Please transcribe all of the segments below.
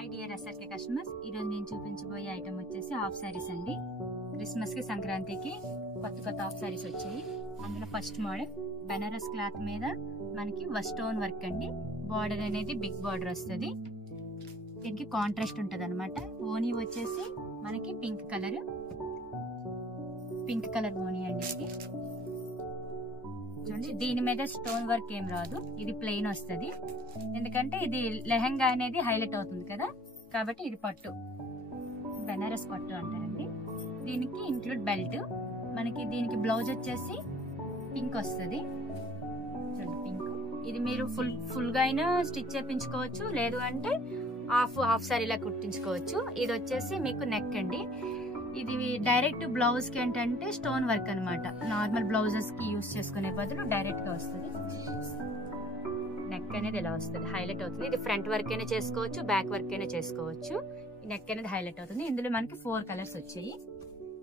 Hi dear SRK customers, ఈరోజు నేను చూపించబోయే ఐటమ్ వచ్చేసి హాఫ్ శారీస్ అండి. క్రిస్మస్కి సంక్రాంతికి కొత్త హాఫ్ శారీస్ వచ్చాయి. అందులో ఫస్ట్ మోడల్ బెనారస్ క్లాత్ మీద మనకి స్టోన్ వర్క్ అండి. బార్డర్ అనేది బిగ్ బార్డర్ వస్తుంది. దీనికి కాంట్రాస్ట్ ఉంటుంది అనమాట. ఓనీ వచ్చేసి మనకి పింక్ కలర్ ఓనీ అండి. ఇది చూడండి, దీని మీద స్టోన్ వర్క్ ఏం రాదు, ఇది ప్లెయిన్ వస్తుంది. ఎందుకంటే ఇది లెహంగా అనేది హైలైట్ అవుతుంది కదా, కాబట్టి ఇది పట్టు, బెనారస్ పట్టు అంటారండి. దీనికి ఇంక్లూడ్ బెల్ట్. మనకి దీనికి బ్లౌజ్ వచ్చేసి పింక్ వస్తుంది. చూడండి పింక్. ఇది మీరు ఫుల్ గా అయినా స్టిచ్ చేయించుకోవచ్చు, లేదు అంటే హాఫ్ సారీలా కుట్టించుకోవచ్చు. ఇది వచ్చేసి మీకు నెక్ అండి. ఇది డైరెక్ట్ బ్లౌజ్ కి ఏంటంటే స్టోన్ వర్క్ అనమాట. నార్మల్ బ్లౌజెస్ కి యూస్ చేసుకునే బదులు డైరెక్ట్ గా వస్తుంది. నెక్ అనేది ఇలా వస్తుంది, హైలైట్ అవుతుంది. ఇది ఫ్రంట్ వర్క్ అయినా చేసుకోవచ్చు, బ్యాక్ వర్క్ అయినా చేసుకోవచ్చు. ఈ నెక్ అనేది హైలైట్ అవుతుంది. ఇందులో మనకి 4 కలర్స్ వచ్చాయి.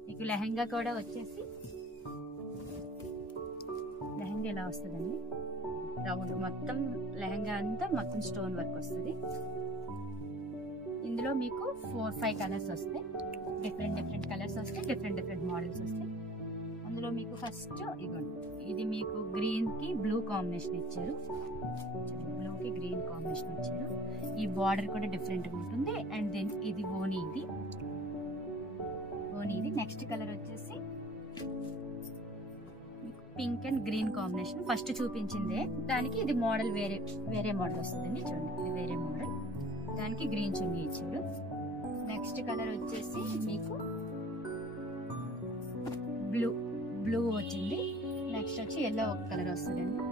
మీకు లెహంగా కూడా వచ్చేసి లెహంగా ఇలా వస్తుందండి. రౌండ్ మొత్తం లెహంగా అంతా మొత్తం స్టోన్ వర్క్ వస్తుంది. ఇందులో మీకు 4-5 కలర్స్ వస్తాయి. డిఫరెంట్ కలర్స్ వస్తాయి, డిఫరెంట్ మోడల్స్ వస్తాయి. అందులో మీకు ఫస్ట్ ఇది మీకు గ్రీన్ కి బ్లూ కాంబినేషన్ ఇచ్చారు. బ్లూ కి గ్రీన్ కాంబినేషన్ ఇచ్చారు. ఈ బార్డర్ కూడా డిఫరెంట్ గా ఉంటుంది. అండ్ దెన్ ఇది ఓనీ. ఇది నెక్స్ట్ కలర్ వచ్చేసి pink and green combination. First చూపించిందే దానికి ఇది మోడల్ వేరే మోడల్ వస్తుందండి. చూడండి, ఇది వేరే మోడల్. దానికి గ్రీన్ చున్నీ ఇచ్చాడు. నెక్స్ట్ కలర్ వచ్చేసి మీకు బ్లూ వచ్చింది. నెక్స్ట్ వచ్చి ఎల్లో ఒక కలర్ వస్తుందండి.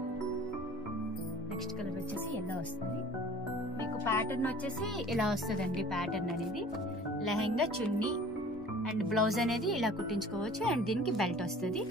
నెక్స్ట్ కలర్ వచ్చేసి ఎల్లో వస్తుంది. మీకు ప్యాటర్న్ వచ్చేసి ఇలా వస్తుందండి. ప్యాటర్న్ అనేది లెహంగా చున్నీ అండ్ బ్లౌజ్ అనేది ఇలా కుట్టించుకోవచ్చు. అండ్ దీనికి బెల్ట్ వస్తుంది.